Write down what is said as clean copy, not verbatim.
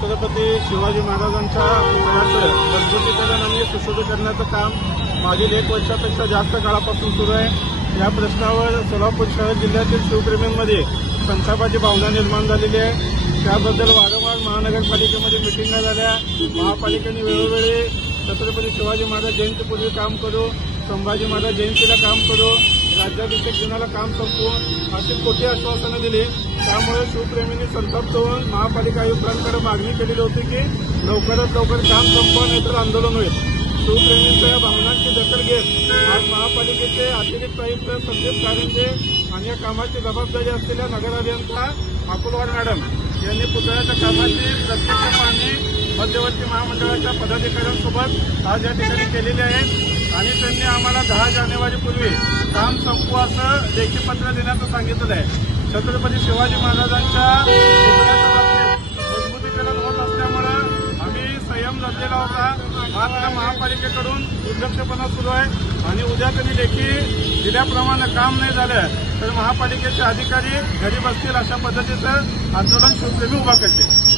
छत्रपती शिवाजी महाराजांच्या पुतळ्याचं मजबूतीकरण आणि सुशोभीकरणाचं काम मागील 1 वर्षापेक्षा जास्त काळापासून सुरू आहे। या प्रश्नावर सोलापूर शहर जिल्ह्यातील शिवप्रेमींमध्ये संतापाची भावना निर्माण झालेली आहे। त्याबद्दल वारंवार महानगरपालिकेमध्ये मिटिंगा झाल्या। महापालिकेने वेळोवेळी छत्रपती शिवाजी महाराज जयंतीपूर्वी काम करू, संभाजी महाराज जयंतीला काम करू, राज्याभिषेक दिनाला काम संपवू अशी खोटी आश्वासनं दिली। त्यामुळे शिवप्रेमींनी संतप्त होऊन महापालिका आयुक्तांकडे मागणी केलेली होती की लवकरात लवकर काम संपवा नाहीतर आंदोलन होईल। शिवप्रेमींच्या या भावनांची दखल घेत आज महापालिकेचे अतिरिक्त आयुक्त संदीप कारंजे आणि या कामाची जबाबदारी असलेल्या नगर अभियंता अकुलवार मॅडम यांनी पुतळ्याच्या कामाची प्रत्यक्ष पाहणी मध्यवर्ती महामंडळाच्या पदाधिकाऱ्यांसोबत आज या ठिकाणी केलेली आहे आणि त्यांनी आम्हाला 10 जानेवारीपूर्वी काम संपवा असं लेखी पत्र देण्याचं सांगितलं आहे। छत्रपती शिवाजी महाराजांच्या पुतळ्याच्या बाबतीत मजबूतीकरण होत असल्यामुळे आम्ही संयम जपलेला होता। मात्र महापालिकेकडून दुर्लक्षपणा सुरू आहे आणि उद्या त्यांनी लेखी दिल्याप्रमाणे काम नाही झालं तर महापालिकेचे अधिकारी घरी बसतील अशा पद्धतीचं आंदोलन शिवप्रेमी उभा करतील।